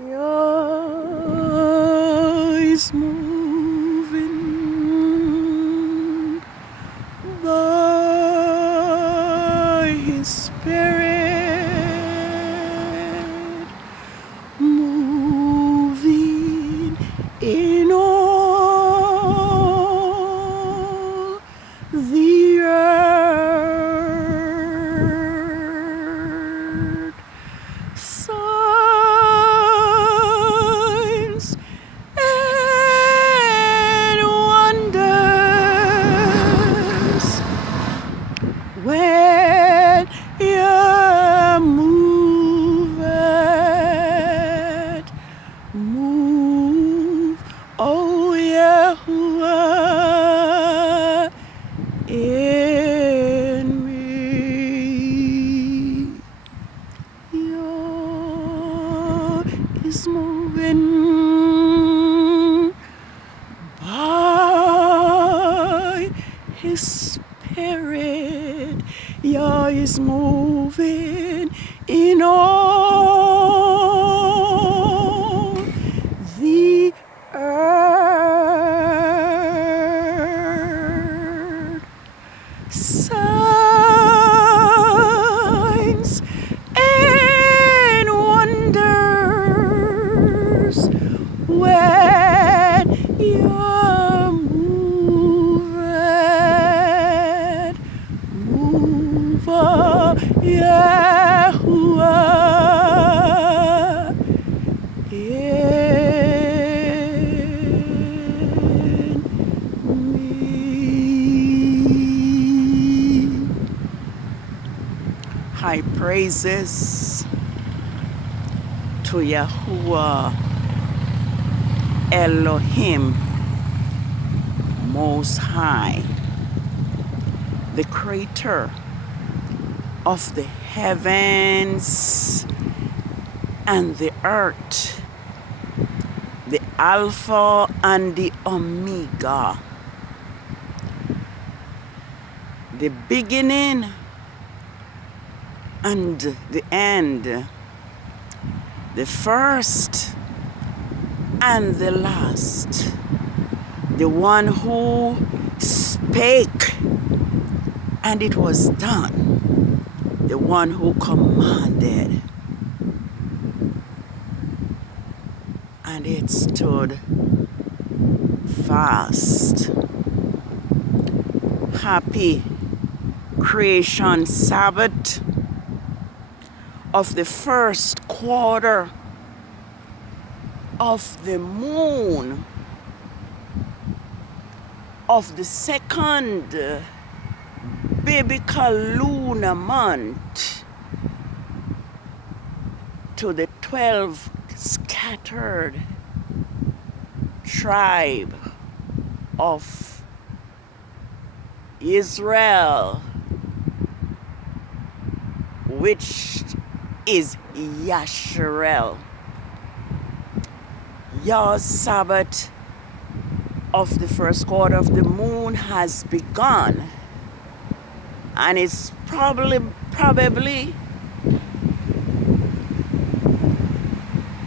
Yah is moving by His Spirit, moving in all the earth. Signs and wonders when you move, oh Yahuwah, in me. Yah is moving by His Spirit. Yah is moving in all the earth. Signs and wonders when you're moving, move, Yahuwah, in me. High praises to Yahuwah Elohim Most High, the creator of the heavens and the earth, the Alpha and the Omega, the beginning and the end, the first and the last, the one who spake and it was done, the one who commanded and it stood fast. Happy creation Sabbath of the first quarter of the moon of the second biblical lunar month to the 12 scattered tribe of Israel, which is Yah'S. Yah's Sabbath of the first quarter of the moon has begun, and it's probably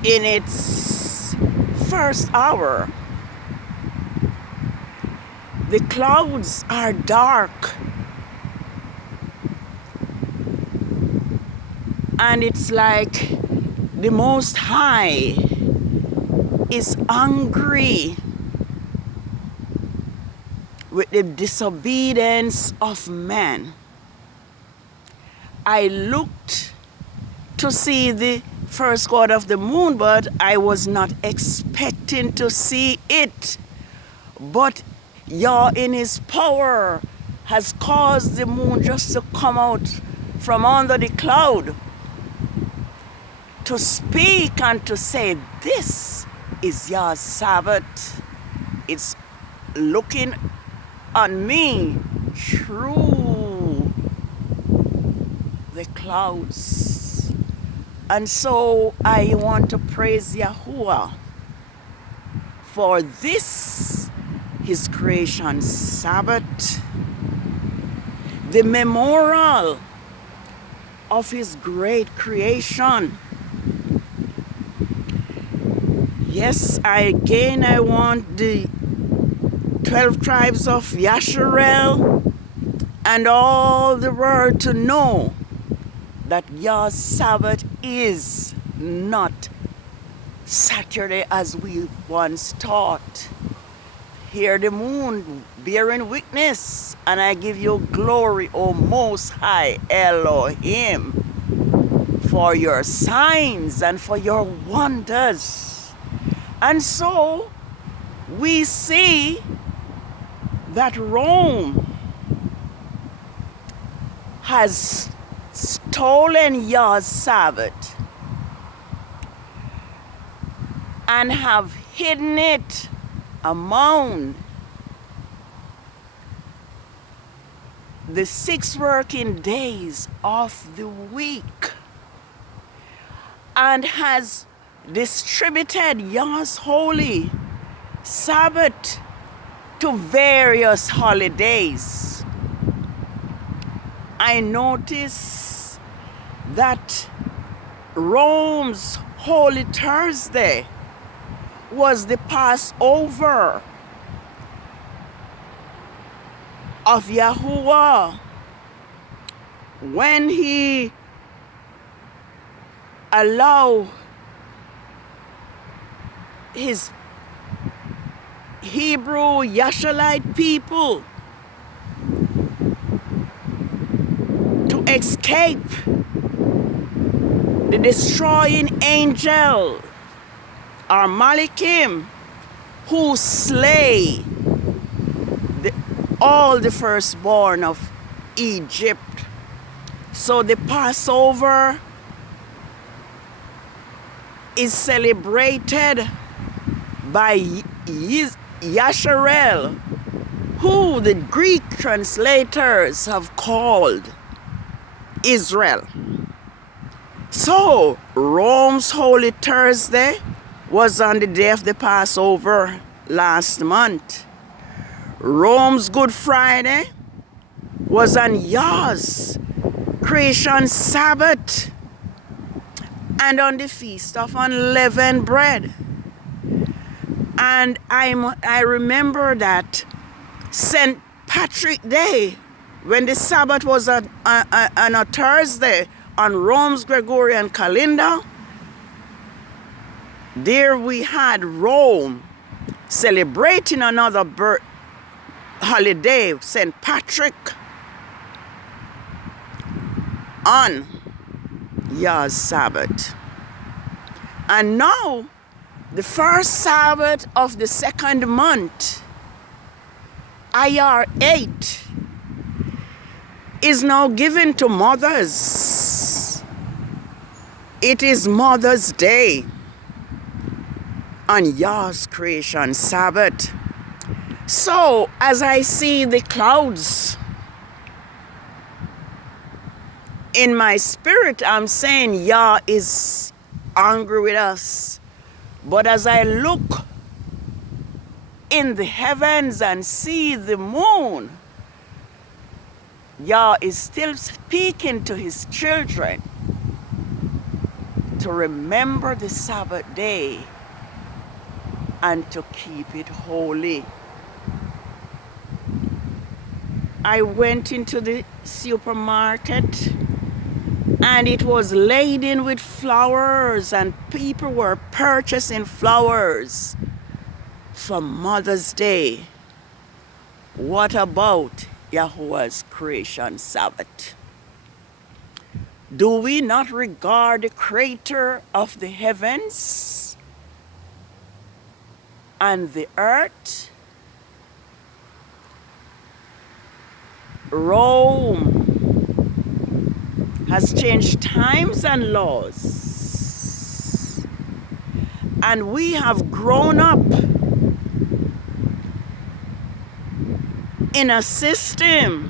in its first hour. The clouds are dark, and it's like the Most High is angry with the disobedience of man. I looked to see the first quarter of the moon, but I was not expecting to see it. But Yah in His power has caused the moon just to come out from under the cloud to speak and to say, this is Yah's Sabbath. It's looking on me through the clouds. And so I want to praise Yahuwah for this, His creation Sabbath, the memorial of His great creation. Yes, I want the 12 tribes of Yah'S and all the world to know that Yah's Sabbath is not Saturday as we once taught. Hear the moon bearing witness, and I give you glory, O Most High Elohim, for your signs and for your wonders. And so we see that Rome has stolen Yah's Sabbath and have hidden it among the 6 working days of the week, and has distributed Yah's holy Sabbath to various holidays. I notice that Rome's Holy Thursday was the Passover of Yahuwah, when he allowed his Hebrew Yashalite people to escape the destroying angel or Malachim, who slay all the firstborn of Egypt. So the Passover is celebrated by Yah'S, who the Greek translators have called Israel. So Rome's Holy Thursday was on the day of the Passover last month. Rome's Good Friday was on Yah's creation Sabbath and on the Feast of Unleavened Bread. And I remember that St. Patrick's Day, when the Sabbath was on a Thursday on Rome's Gregorian calendar, there we had Rome celebrating another holiday, St. Patrick, on Yah's Sabbath. And now, the first Sabbath of the second month, Iyar 8, is now given to mothers. It is Mother's Day on Yah's creation Sabbath. So, as I see the clouds in my spirit, I'm saying Yah is angry with us. But as I look in the heavens and see the moon, Yah is still speaking to his children to remember the Sabbath day and to keep it holy. I went into the supermarket and it was laden with flowers, and people were purchasing flowers for Mother's Day. What about Yahuwah's creation Sabbath? Do we not regard the creator of the heavens and the earth? Rome has changed times and laws, and we have grown up in a system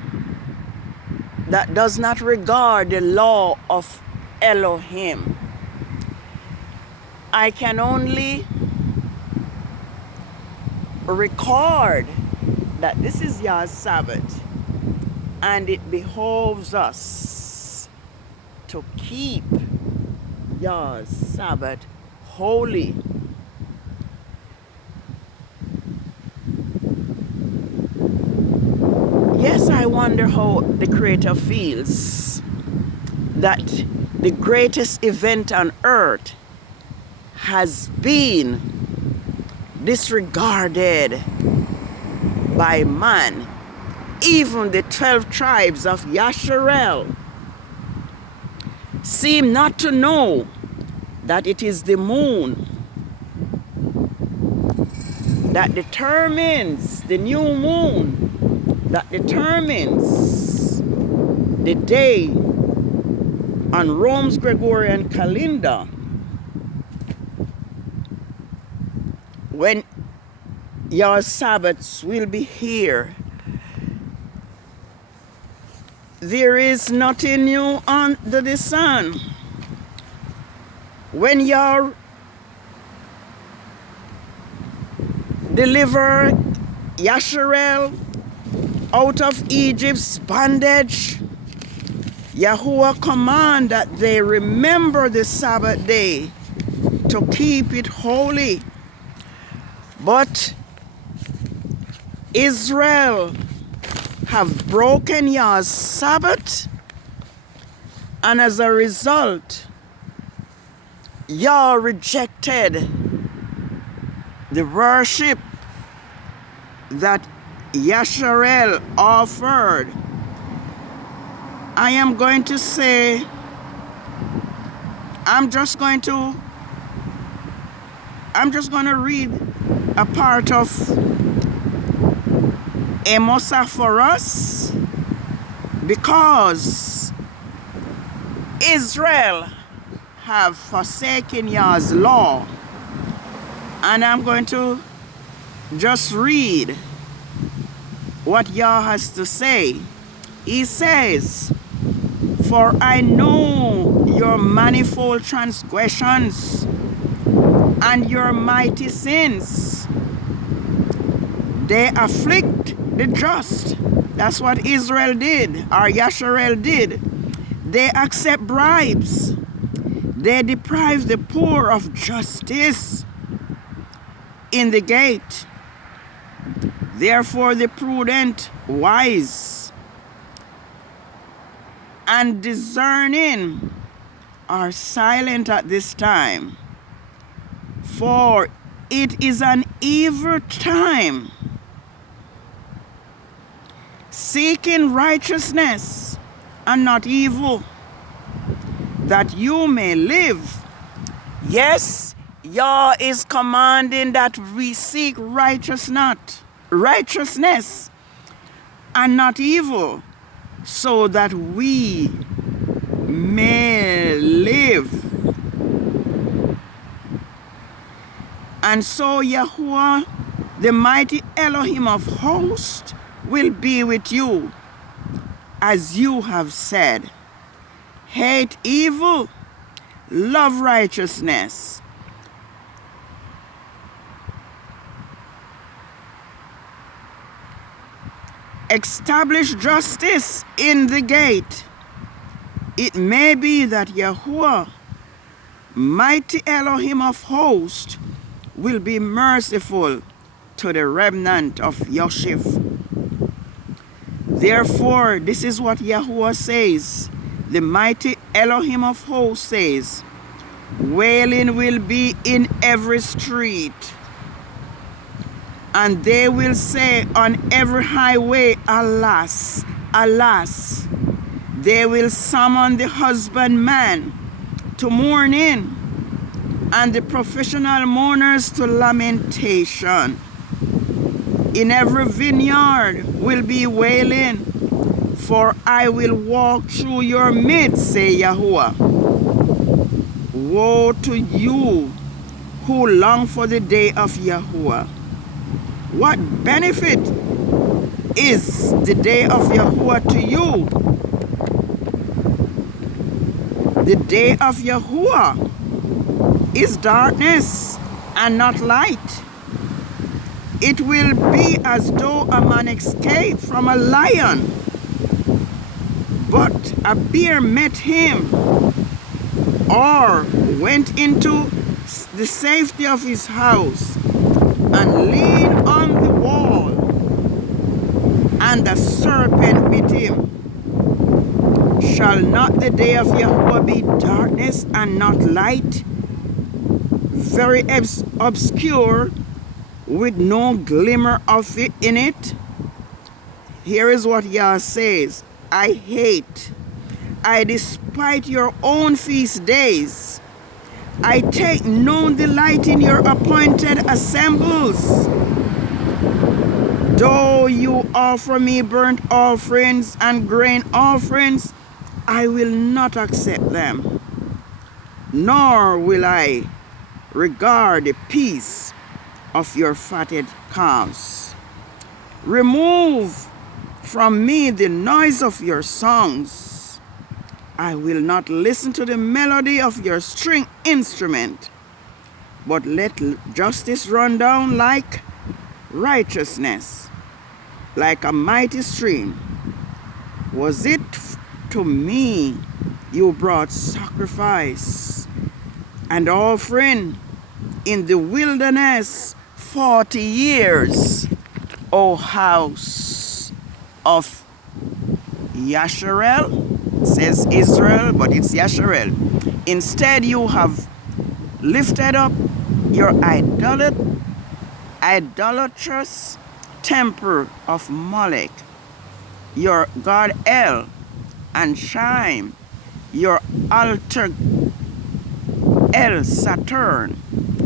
that does not regard the law of Elohim. I can only record that this is Yah's Sabbath, and it behoves us to keep Yah's Sabbath holy. wonder how the Creator feels that the greatest event on earth has been disregarded by man. Even the 12 tribes of Yah'S seem not to know that it is the moon that determines, the new moon that determines the day on Rome's Gregorian calendar when your Sabbaths will be here. There is nothing new under the sun. When you deliver Yah'S out of Egypt's bondage, Yahuwah command that they remember the Sabbath day to keep it holy. But Israel have broken Yah's Sabbath, and as a result, Yah rejected the worship that Yah'S offered. I am going to say, I'm just going to read a part of Amos for us, because Israel have forsaken Yah's law. And I'm going to just read what Yah has to say. He says, "For I know your manifold transgressions and your mighty sins. They afflict the just." That's what Israel did, or Yah'S did. They accept bribes. They deprive the poor of justice in the gate. Therefore the prudent, wise, and discerning are silent at this time. For it is an evil time. Seeking righteousness and not evil, that you may live. Yes, Yah is commanding that we seek righteousness and not evil, so that we may live. And so Yahuwah, the mighty Elohim of hosts, will be with you, as you have said. Hate evil, love righteousness. Establish justice in the gate. It may be that Yahuwah, mighty Elohim of hosts, will be merciful to the remnant of Yoshif. Therefore, this is what Yahuwah says, the mighty Elohim of hosts says, wailing will be in every street, and they will say on every highway, alas, alas. They will summon the husbandman to mourning, and the professional mourners to lamentation. In every vineyard will be wailing, for I will walk through your midst, say Yahuwah. Woe to you who long for the day of Yahuwah. What benefit is the day of Yahuwah to you? The day of Yahuwah is darkness and not light. It will be as though a man escaped from a lion, but a bear met him, or went into the safety of his house and leaned on the wall and the serpent bit him. Shall not the day of Yahweh be darkness and not light, very obscure, with no glimmer of it in it? Here is what Yah says: I hate, I despise your own feast days. I take no delight in your appointed assemblies. Though you offer me burnt offerings and grain offerings, I will not accept them, nor will I regard the peace of your fatted calves. Remove from me the noise of your songs. I will not listen to the melody of your string instrument, but let justice run down like righteousness, like a mighty stream. Was it to me you brought sacrifice and offering in the wilderness 40 years, O house of Yasharel? It says Israel, but it's Yasharel. Instead, you have lifted up your idolatrous temple of Molech, your god El, and Shime, your altar El Saturn,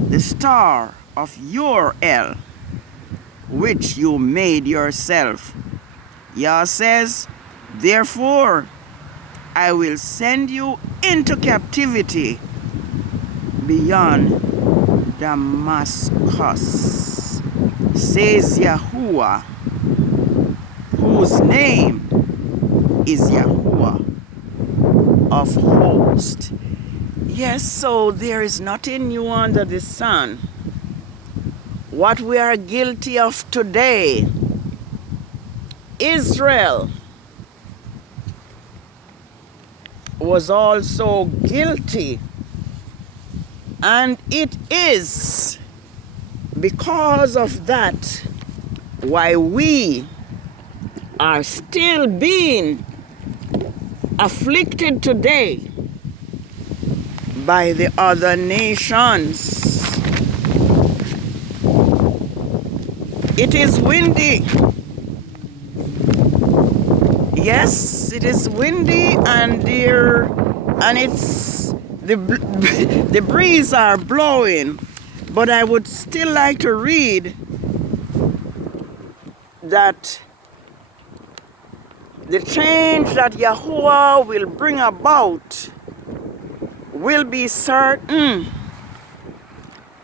the star of your El, which you made yourself. Yah says, therefore, I will send you into captivity beyond Damascus, says Yahuwah, whose name is Yahuwah of hosts. Yes, so there is nothing new under the sun. What we are guilty of today, Israel was also guilty, and it is because of that why we are still being afflicted today by the other nations. It is windy. Yes, it is windy, and it's the breeze are blowing. But I would still like to read that the change that Yahuwah will bring about will be certain,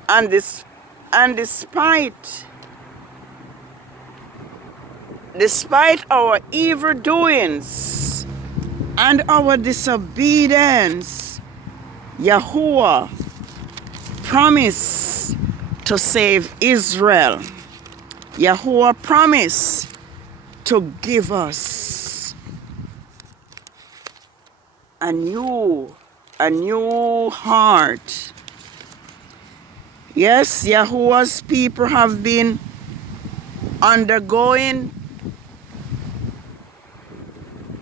and despite our evil doings and our disobedience, Yahuwah promised to save Israel. Yahuwah promised to give us a new heart. Yes, Yahuwah's people have been undergoing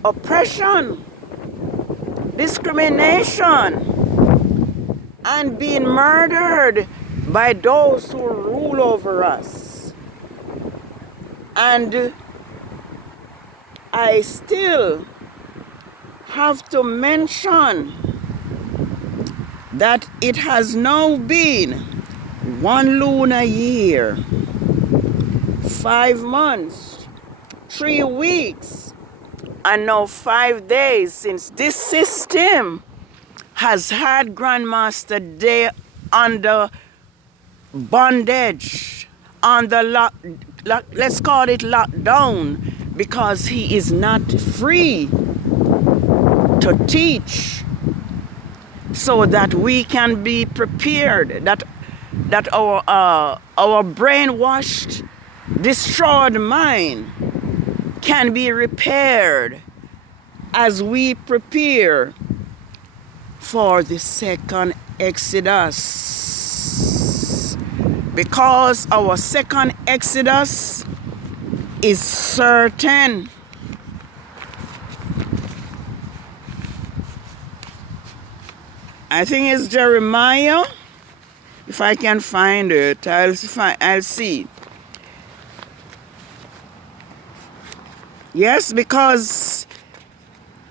oppression, discrimination, and being murdered by those who rule over us. And I still have to mention that it has now been 1 lunar year, 5 months, 3 weeks, and now 5 days since this system has had Grandmaster Day under bondage, on the let's call it lockdown, because he is not free to teach, so that we can be prepared, that our brainwashed, destroyed mind can be repaired as we prepare for the second Exodus. Because our second Exodus is certain. I think it's Jeremiah. If I can find it, I'll see. Yes, because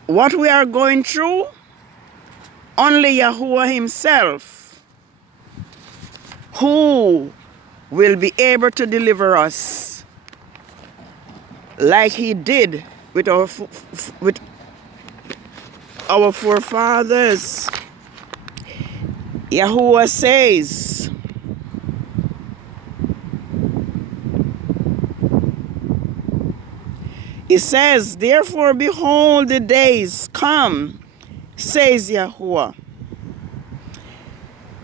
what we are going through, only Yahuwah himself, who will be able to deliver us like he did with our forefathers. Yahuwah says, he says, therefore behold the days come, says Yahuwah,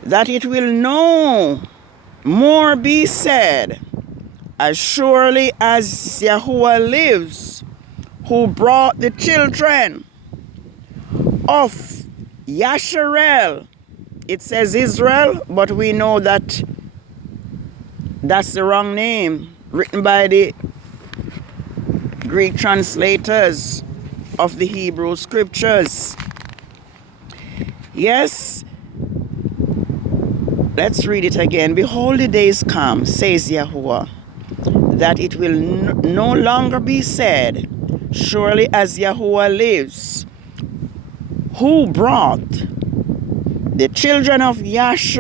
that it will no more be said, as surely as Yahuwah lives, who brought the children of Yah'S. It says Israel, but we know that that's the wrong name, written by the Greek translators of the Hebrew scriptures. Yes, let's read it again. Behold, the days come, says Yahuwah, that it will no longer be said, surely as Yahuwah lives, who brought the children of Yah'S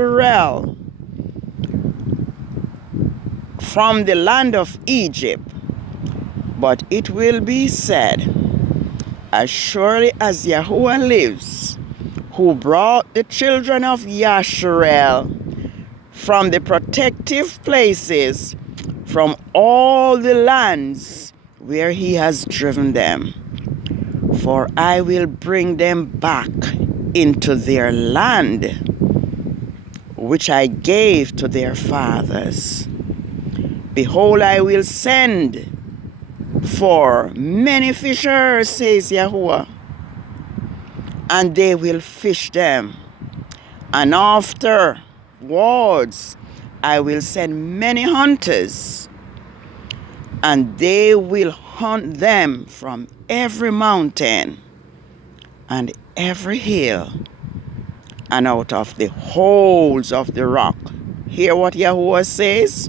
from the land of Egypt, but it will be said, as surely as Yahuwah lives, who brought the children of Yah'S from the protective places, from all the lands where he has driven them. For I will bring them back into their land, which I gave to their fathers. Behold, I will send for many fishers, says Yahuwah, and they will fish them. And afterwards, I will send many hunters, and they will hunt them from every mountain and every hill and out of the holes of the rock. Hear what Yahuwah says?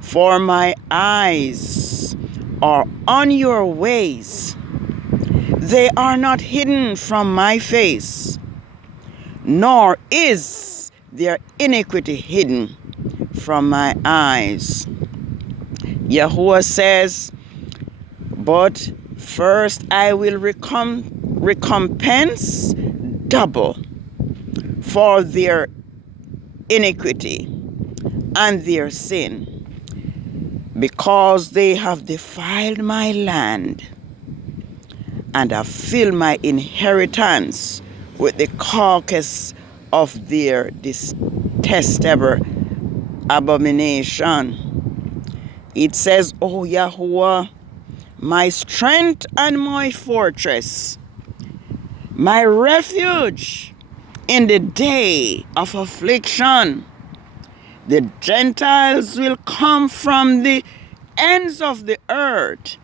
For my eyes are on your ways. They are not hidden from my face, nor is their iniquity hidden from my eyes. Yahuwah says, but first I will recompense double for their iniquity and their sin, because they have defiled my land and have filled my inheritance with the carcass of their detestable abomination. It says, O Yahuwah, my strength and my fortress, my refuge in the day of affliction. The Gentiles will come from the ends of the earth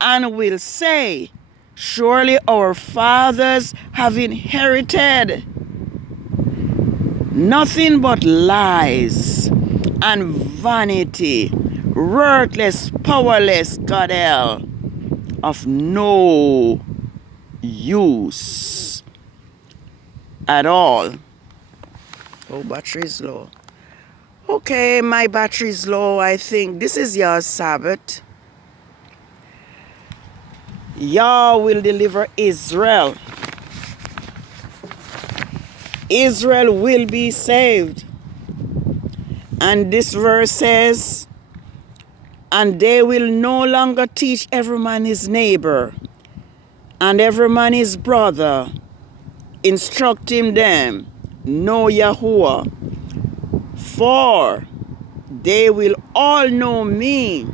and will say, surely our fathers have inherited nothing but lies and vanity, worthless, powerless Godel of no use at all. Oh, battery is low. Okay, my battery is low. I think this is Yah's Sabbath. Yah will deliver Israel. Israel will be saved. And this verse says, and they will no longer teach every man his neighbor and every man his brother, instructing them, know Yahuwah, for they will all know me,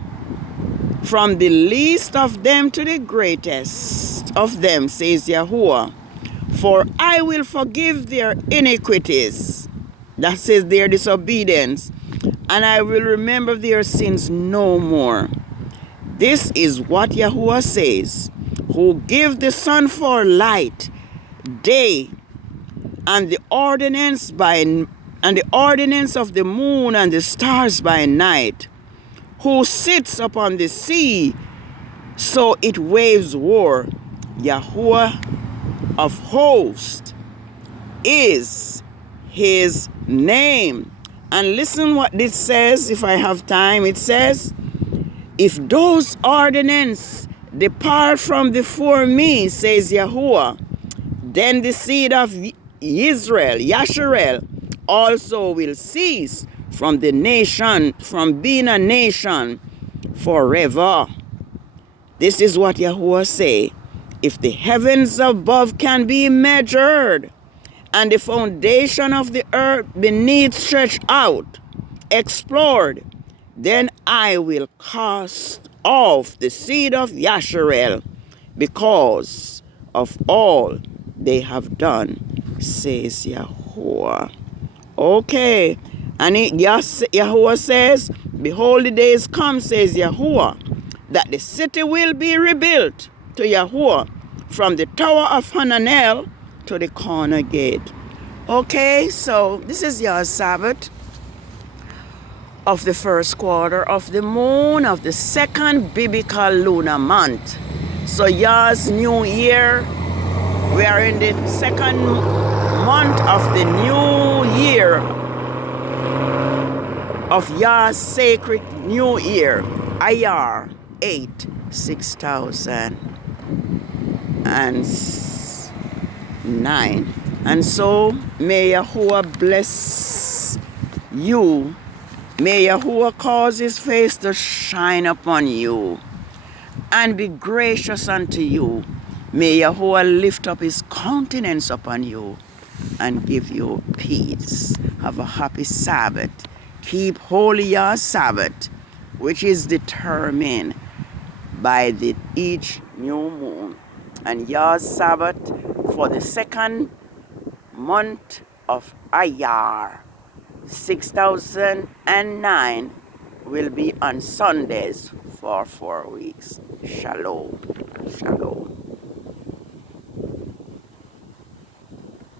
from the least of them to the greatest of them, says Yahuwah. For I will forgive their iniquities, that says their disobedience, and I will remember their sins no more. This is what Yahuwah says, who give the sun for light, day, and the ordinance of the moon and the stars by night, who sits upon the sea so it waves war. Yahuwah of hosts is his name. And listen what this says, if I have time. It says, if those ordinances depart from before me, says Yahuwah, then the seed of Israel, Yah'S, also will cease from the nation, from being a nation forever. This is what Yahuwah say. If the heavens above can be measured, and the foundation of the earth beneath stretched out, explored, then I will cast off the seed of Yah'S because of all they have done, says Yahuwah. Okay. And Yahuwah says, behold, the days come, says Yahuwah, that the city will be rebuilt to Yahuwah from the tower of Hananel to the corner gate. Okay, so this is your Sabbath of the first quarter of the moon of the second biblical lunar month. So Yah's New Year, we are in the second month of the new year of Yah's sacred New Year, Iyar 8, 6009. And so may Yahuwah bless you. May Yahuwah cause his face to shine upon you and be gracious unto you. May Yahuwah lift up his countenance upon you and give you peace. Have a happy Sabbath. Keep holy your Sabbath, which is determined by each new moon. And your Sabbath for the second month of Iyar 6009 will be on Sundays for 4 weeks. Shalom. Shalom.